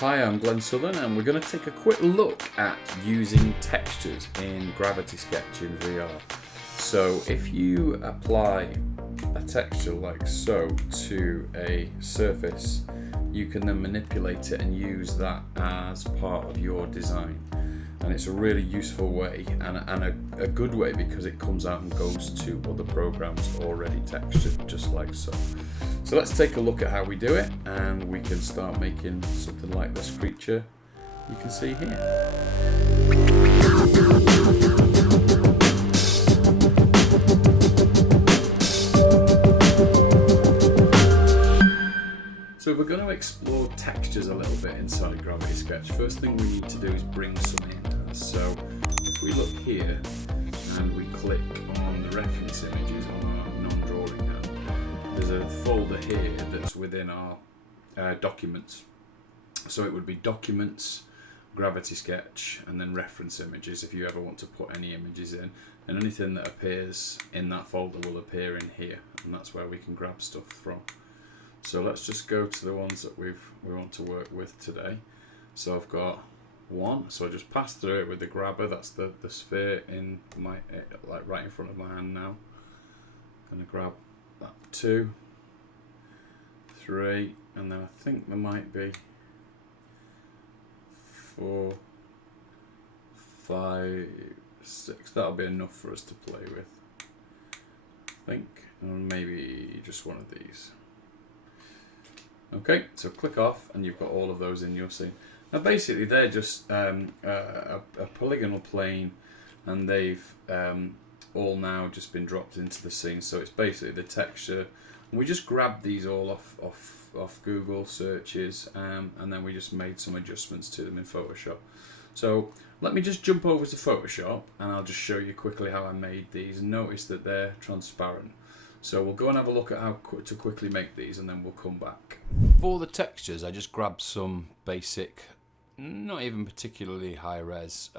Hi, I'm Glenn Southern and we're going to take a quick look at using textures in VRSketching in VR. So if you apply a texture like so to a surface, you can then manipulate it and use that as part of your design. And it's a really useful way and a good way because it comes out and goes to other programs already textured just like so. So let's take a look at how we do it, and we can start making something like this creature you can see here. So we're going to explore textures a little bit inside VRSketch. First thing we need to do is bring some in. So if we look here and we click on the reference images on our non-drawing hand, there's a folder here that's within our documents. So it would be documents, VRSketch, and then reference images if you ever want to put any images in. And anything that appears in that folder will appear in here, and that's where we can grab stuff from. So let's just go to the ones that we want to work with today. So I've got one, so I just pass through it with the grabber. That's the sphere in my like right in front of my hand now. I'm gonna grab that 2, 3, and then I think there might be 4, 5, 6. That'll be enough for us to play with, I think, and maybe just one of these. Okay, so click off and you've got all of those in your scene. Now basically they're just a polygonal plane, and they've all now just been dropped into the scene. So it's basically the texture, and we just grabbed these all off Google searches, and then we just made some adjustments to them in Photoshop. So let me just jump over to Photoshop and I'll just show you quickly how I made these. Notice that they're transparent. So we'll go and have a look at how to quickly make these, and then we'll come back. For the textures, I just grabbed some basic, not even particularly high res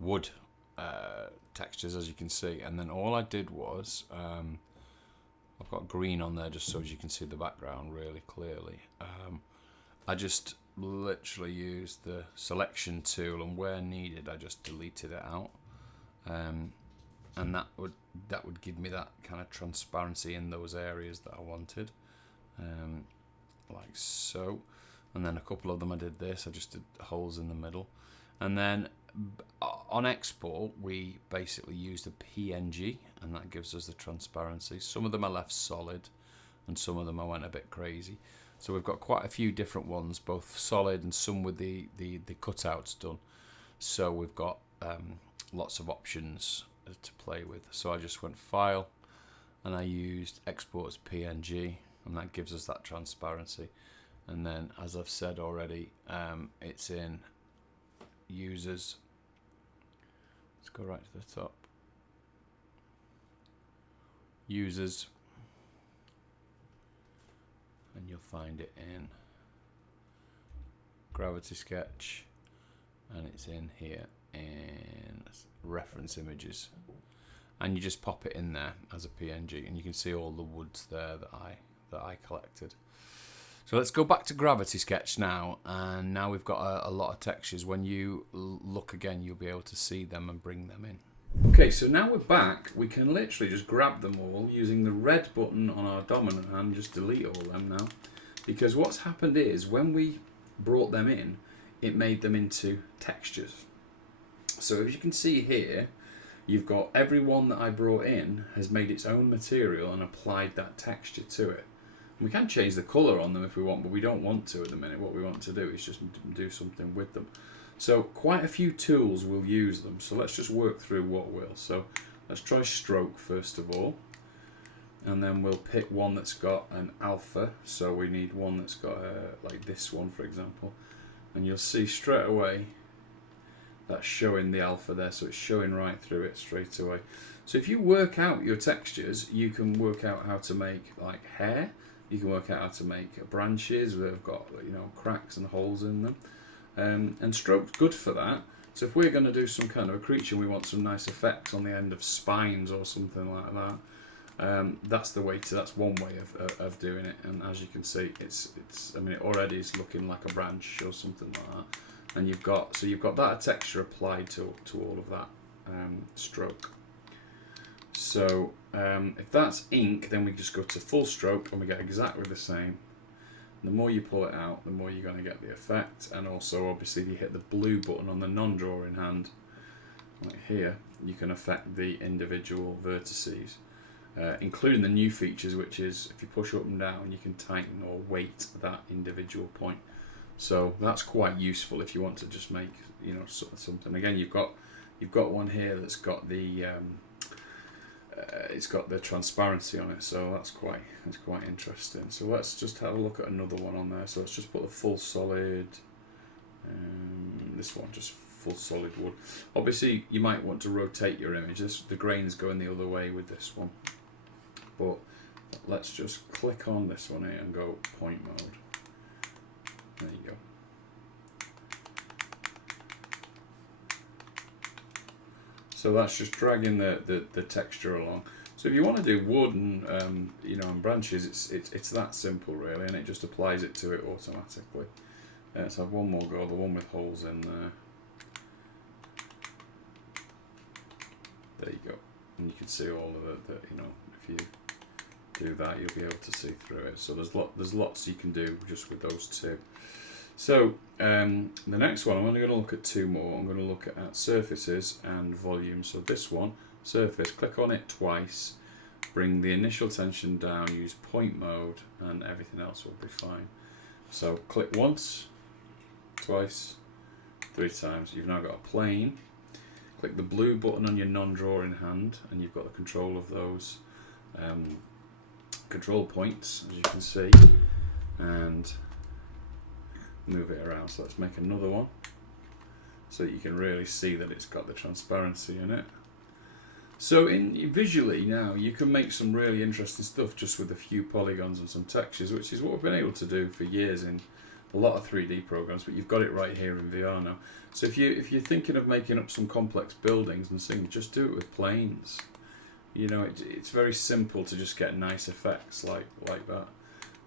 wood textures, as you can see. And then all I did was, I've got green on there just so as you can see the background really clearly. I just literally used the selection tool, and where needed I just deleted it out. And that would give me that kind of transparency in those areas that I wanted, like so. And then a couple of them I did this, I just did holes in the middle. And then on export we basically used a PNG, and that gives us the transparency. Some of them I left solid and some of them I went a bit crazy. So we've got quite a few different ones, both solid and some with the cutouts done. So we've got lots of options to play with. So I just went file and I used export as PNG, and that gives us that transparency. And then, as I've said already, it's in users. Let's go right to the top. Users, and you'll find it in VRSketch, and it's in here in reference images, and you just pop it in there as a PNG, and you can see all the woods there that I collected. So let's go back to VRSketch now, and now we've got a lot of textures. When you look again, you'll be able to see them and bring them in. Okay, so now we're back. We can literally just grab them all using the red button on our dominant hand. Just delete all them now, because what's happened is when we brought them in, it made them into textures. So as you can see here, you've got every one that I brought in has made its own material and applied that texture to it. We can change the colour on them if we want, but we don't want to at the minute. What we want to do is just do something with them. So quite a few tools will use them. So let's just work through what will. So let's try stroke first of all. And then we'll pick one that's got an alpha. So we need one that's got like this one, for example. And you'll see straight away that's showing the alpha there, so it's showing right through it straight away. So if you work out your textures, you can work out how to make like hair. You can work out how to make branches that have got, you know, cracks and holes in them. And stroke's good for that. So if we're going to do some kind of a creature, we want some nice effects on the end of spines or something like that. that's one way of doing it. And as you can see, I mean, it already is looking like a branch or something like that. And you've got that texture applied to all of that stroke. So if that's ink, then we just go to full stroke and we get exactly the same. The more you pull it out, the more you're going to get the effect. And also, obviously, if you hit the blue button on the non-drawing hand, like here, you can affect the individual vertices, including the new features, which is if you push up and down, you can tighten or weight that individual point. So that's quite useful if you want to just make, you know, something. Again, you've got one here that's got the it's got the transparency on it, so that's quite interesting. So let's just have a look at another one on there. So let's just put the full solid. This one just full solid wood. Obviously, you might want to rotate your images. The grain's going the other way with this one, but let's just click on this one here and go point mode. There you go. So that's just dragging the texture along. So if you want to do wood and you know, and branches, it's that simple really, and it just applies it to it automatically. Let's have one more go, the one with holes in there. There you go, and you can see all of it. You know, if you do that, you'll be able to see through it. So there's lots you can do just with those two. So the next one, I'm only going to look at two more. I'm going to look at surfaces and volume. So this one, surface, click on it twice, bring the initial tension down, use point mode, and everything else will be fine. So click once, twice, 3 times. You've now got a plane. Click the blue button on your non-drawing hand, and you've got the control of those control points, as you can see, and move it around. So let's make another one so that you can really see that it's got the transparency in it. So visually now you can make some really interesting stuff just with a few polygons and some textures, which is what we've been able to do for years in a lot of 3D programs, but you've got it right here in VR now. So if you're thinking of making up some complex buildings and things, just do it with planes. You know, it's very simple to just get nice effects like that.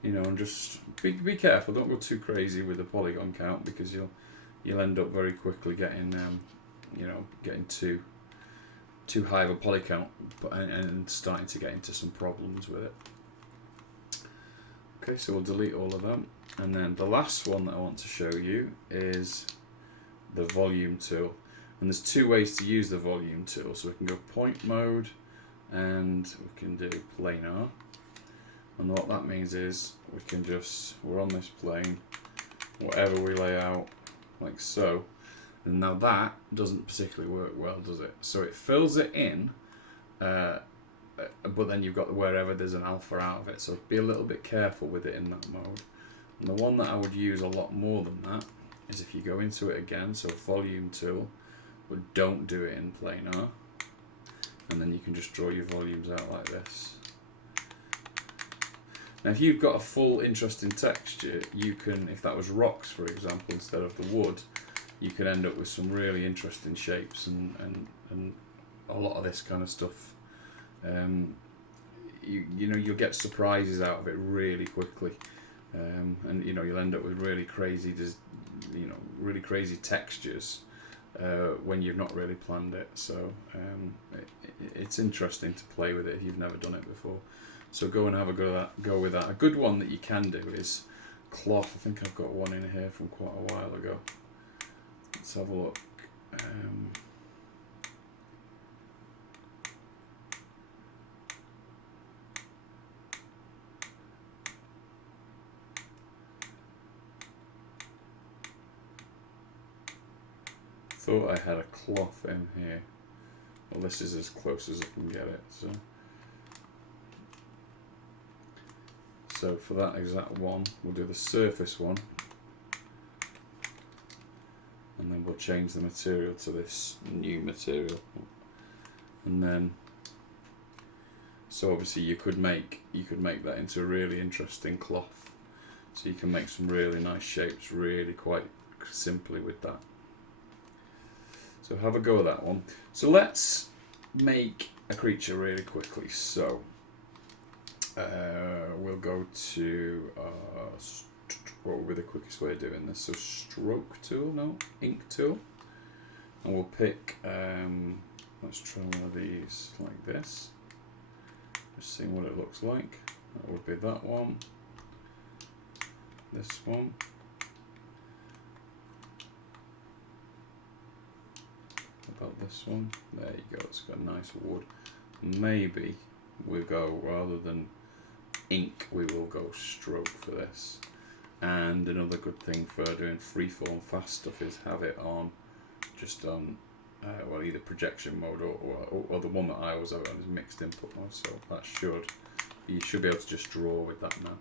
You know, and just be careful. Don't go too crazy with the polygon count, because you'll end up very quickly getting you know, getting too high of a poly count and starting to get into some problems with it. Okay, so we'll delete all of them, and then the last one that I want to show you is the volume tool. And there's 2 ways to use the volume tool. So we can go point mode, and we can do planar. And what that means is we're on this plane, whatever we lay out, like so. And now that doesn't particularly work well, does it? So it fills it in, but then you've got wherever there's an alpha out of it. So be a little bit careful with it in that mode. And the one that I would use a lot more than that is if you go into it again, so volume tool, but don't do it in planar. And then you can just draw your volumes out like this. Now if you've got a full interesting texture, you can, if that was rocks for example instead of the wood, you can end up with some really interesting shapes and a lot of this kind of stuff. You know, you'll get surprises out of it really quickly, and you know, you'll end up with really crazy textures when you've not really planned it. So it's interesting to play with it if you've never done it before. So go and have a go with that. A good one that you can do is cloth. I think I've got one in here from quite a while ago. Let's have a look. Thought I had a cloth in here. Well, this is as close as I can get it. So for that exact one, we'll do the surface one, and then we'll change the material to this new material. And then, so obviously you could make that into a really interesting cloth. So you can make some really nice shapes really quite simply with that. So have a go at that one. So let's make a creature really quickly. So we'll go to what would be the quickest way of doing this? So stroke tool, no, ink tool, and we'll pick. Let's try one of these like this. Just seeing what it looks like. That would be that one. This one. About this one. There you go. It's got nice wood. Maybe we go, rather than ink, we will go stroke for this. And another good thing for doing freeform fast stuff is have it on, just on, well, either projection mode or the one that I always have it on is mixed input mode. So that you should be able to just draw with that now.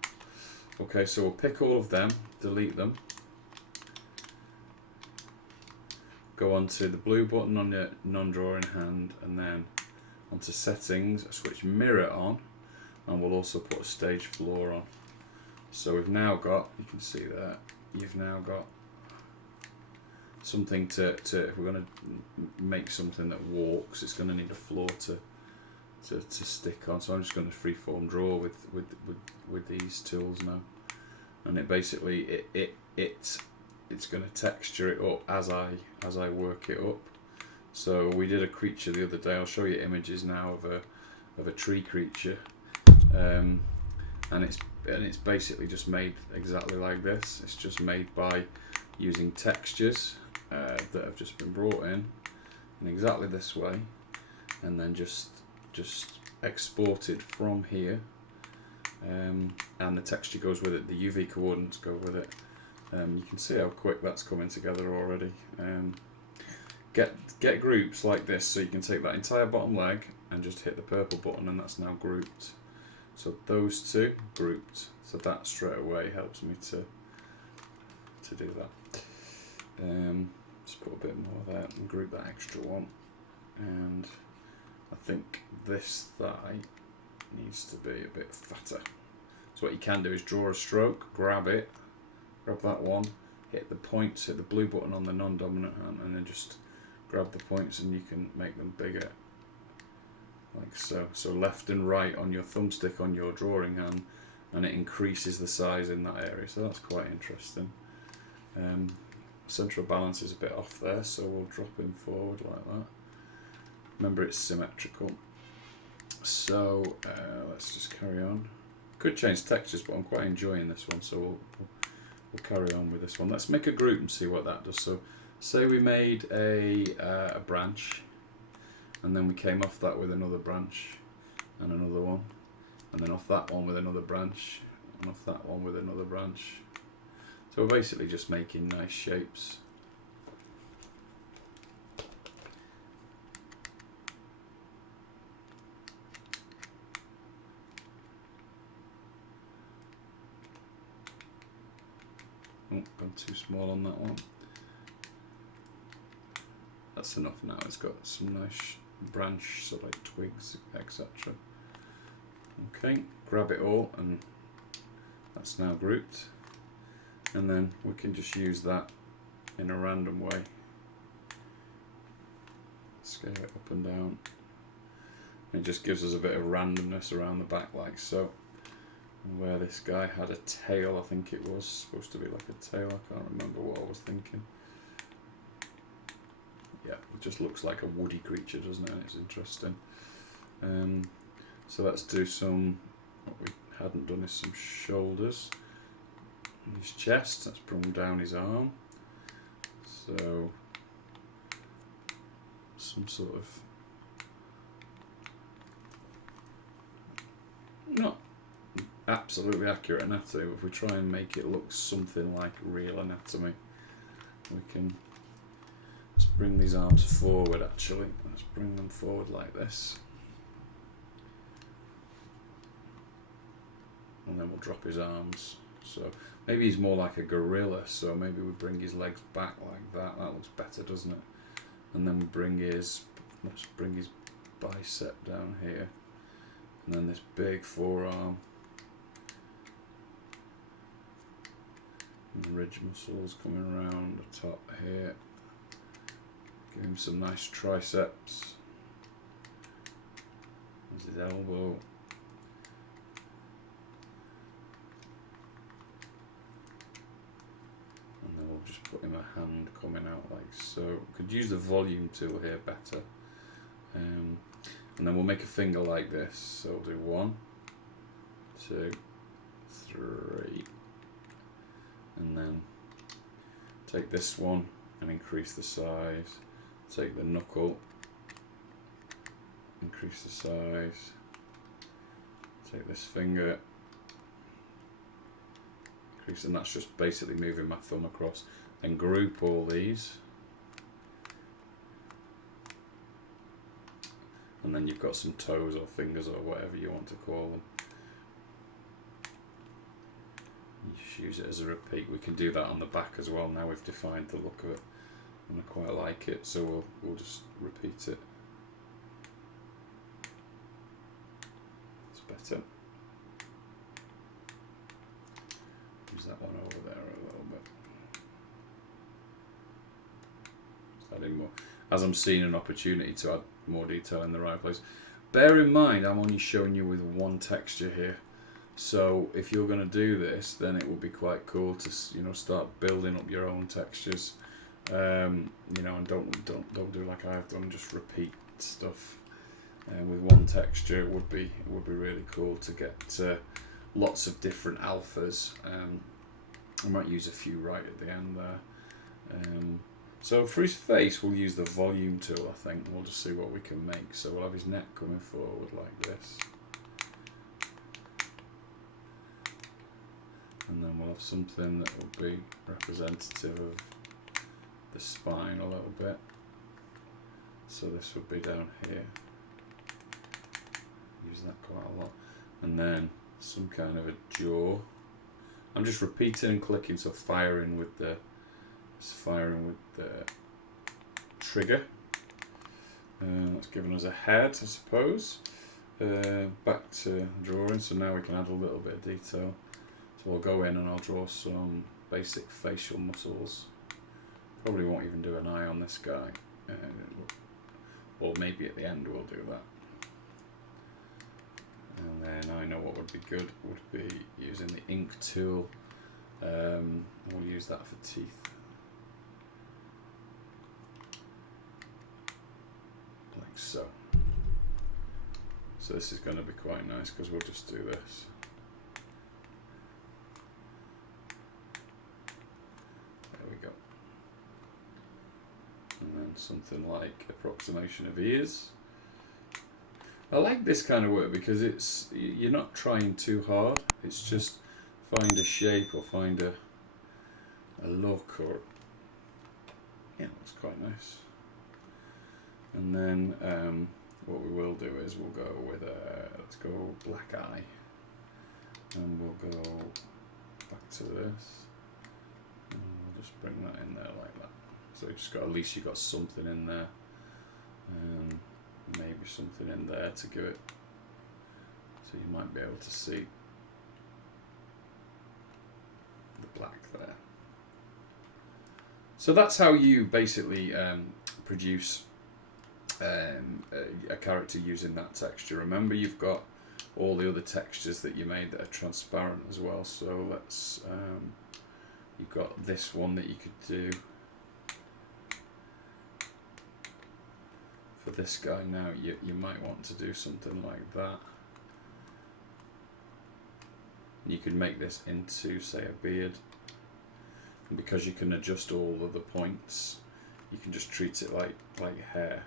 Okay, so we'll pick all of them, delete them. Go onto the blue button on your non-drawing hand, and then onto settings, switch mirror on, and we'll also put a stage floor on. So we've now got, you can see that, you've now got something to if we're going to make something that walks, it's going to need a floor to stick on. So I'm just going to freeform draw with these tools now, and it basically it's going to texture it up as I work it up. So we did a creature the other day. I'll show you images now of a tree creature, and it's basically just made exactly like this. It's just made by using textures that have just been brought in exactly this way, and then just exported from here, and the texture goes with it. The UV coordinates go with it. You can see how quick that's coming together already. Get groups like this, so you can take that entire bottom leg and just hit the purple button, and that's now grouped. So those two grouped. So that straight away helps me to do that. Just put a bit more there and group that extra one. And I think this thigh needs to be a bit fatter. So what you can do is draw a stroke, grab that one, hit the points, hit the blue button on the non-dominant hand, and then just grab the points, and you can make them bigger, like so. So left and right on your thumbstick on your drawing hand, and it increases the size in that area. So that's quite interesting. Central balance is a bit off there, so we'll drop him forward like that. Remember, it's symmetrical. So let's just carry on. Could change textures, but I'm quite enjoying this one, so we'll carry on with this one. Let's make a group and see what that does. So say we made a branch, and then we came off that with another branch and another one, and then off that one with another branch, and off that one with another branch. So we're basically just making nice shapes. Oh, gone too small on that one. That's enough now. It's got some nice branch, so like twigs, etc. Okay, grab it all, and that's now grouped. And then we can just use that in a random way. Scale it up and down. And it just gives us a bit of randomness around the back, like so. And where this guy had a tail, I think it was supposed to be like a tail. I can't remember what I was thinking. Yeah, it just looks like a woody creature, doesn't it? It's interesting. So let's do some, what we hadn't done is some shoulders. His chest, let's bring down his arm. So some sort of, not absolutely accurate anatomy, but if we try and make it look something like real anatomy, we can, let's bring these arms forward actually. Let's bring them forward like this. And then we'll drop his arms. So maybe he's more like a gorilla, so maybe we bring his legs back like that. That looks better, doesn't it? And then we bring his, let's bring his bicep down here. And then this big forearm. And the ridge muscles coming around the top here. Give him some nice triceps. There's his elbow. put him a hand coming out like so. Could use the volume tool here better. And then we'll make a finger like this. So we'll do 1, 2, 3, and then take this one and increase the size. Take the knuckle, increase the size. Take this finger, increase, and that's just basically moving my thumb across. Then group all these, and then you've got some toes or fingers or whatever you want to call them. You just use it as a repeat. We can do that on the back as well. Now we've defined the look of it, and I quite like it, so we'll just repeat it. It's better. Use that one over there a little bit. Just add in more. As I'm seeing an opportunity to add more detail in the right place. Bear in mind, I'm only showing you with one texture here. So if you're going to do this, then it would be quite cool to, you know, start building up your own textures. You know, and don't do like I've done. Just repeat stuff. And with one texture, it would be really cool to get lots of different alphas. I might use a few right at the end there. So for his face, we'll use the volume tool, I think. We'll just see what we can make. So we'll have his neck coming forward like this. And then we'll have something that will be representative of the spine a little bit. So this would be down here. Use that quite a lot. And then some kind of a jaw. I'm just repeating and clicking, so firing with the trigger. That's giving us a head, I suppose. Back to drawing, so now we can add a little bit of detail. So we'll go in and I'll draw some basic facial muscles. Probably won't even do an eye on this guy. Or maybe at the end we'll do that. And then I know what would be good would be using the ink tool. We'll use that for teeth. Like so. So this is going to be quite nice because we'll just do this. There we go. And then something like approximation of ears. I like this kind of work because you're not trying too hard. It's just find a shape or find a look, or yeah, that's quite nice. And then what we will do is we'll go with let's go black eye, and we'll go back to this, and we'll just bring that in there like that. So you just got, at least you got something in there. Maybe something in there to give it, so you might be able to see the black there. So that's how you basically produce a character using that texture. Remember, you've got all the other textures that you made that are transparent as well. So let's you've got this one that you could do for this guy. Now you might want to do something like that. You could make this into, say, a beard, and because you can adjust all of the points, you can just treat it like hair.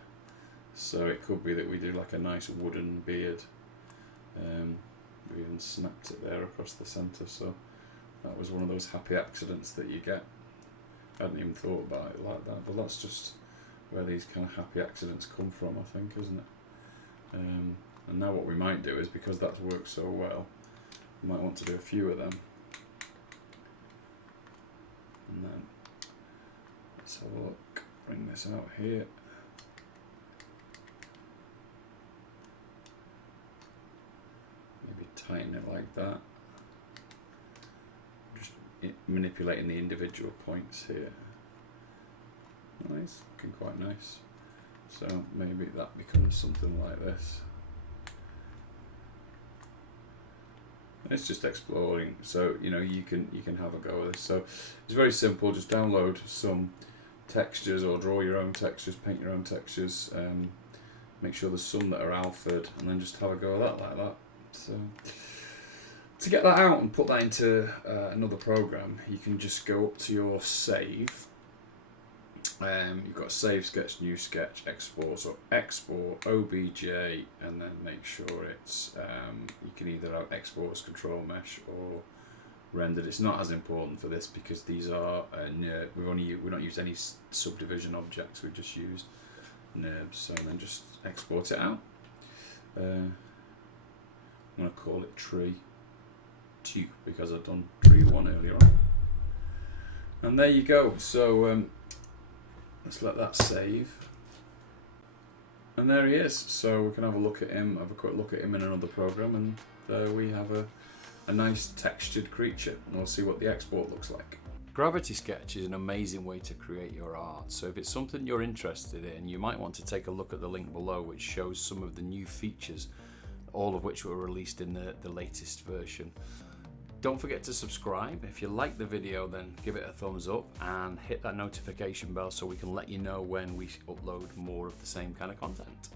So it could be that we do like a nice wooden beard. We even snapped it there across the centre, so that was one of those happy accidents that you get. I hadn't even thought about it like that, but that's just where these kind of happy accidents come from, I think, isn't it? And now what we might do is, because that's worked so well, we might want to do a few of them. And then let's have a look, bring this out here. Maybe tighten it like that. Just manipulating the individual points here. Nice, looking quite nice. So maybe that becomes something like this. It's just exploring, so you know you can have a go with this. So it's very simple. Just download some textures or draw your own textures, paint your own textures. Make sure there's some that are alphaed, and then just have a go at that like that. So to get that out and put that into another program, you can just go up to your save. You've got save sketch, new sketch, export. So export OBJ, and then make sure it's you can either have export as control mesh or rendered. It's not as important for this because these are we don't use any subdivision objects. We just use NURBS. So then just export it out. I'm going to call it tree 2 because I've done tree 1 earlier on. And there you go. So let's let that save. And there he is. So we can have a look at him, have a quick look at him in another program, and there we have a nice textured creature. And we'll see what the export looks like. Gravity Sketch is an amazing way to create your art. So if it's something you're interested in, you might want to take a look at the link below, which shows some of the new features, all of which were released in the latest version. Don't forget to subscribe. If you like the video, then give it a thumbs up and hit that notification bell so we can let you know when we upload more of the same kind of content.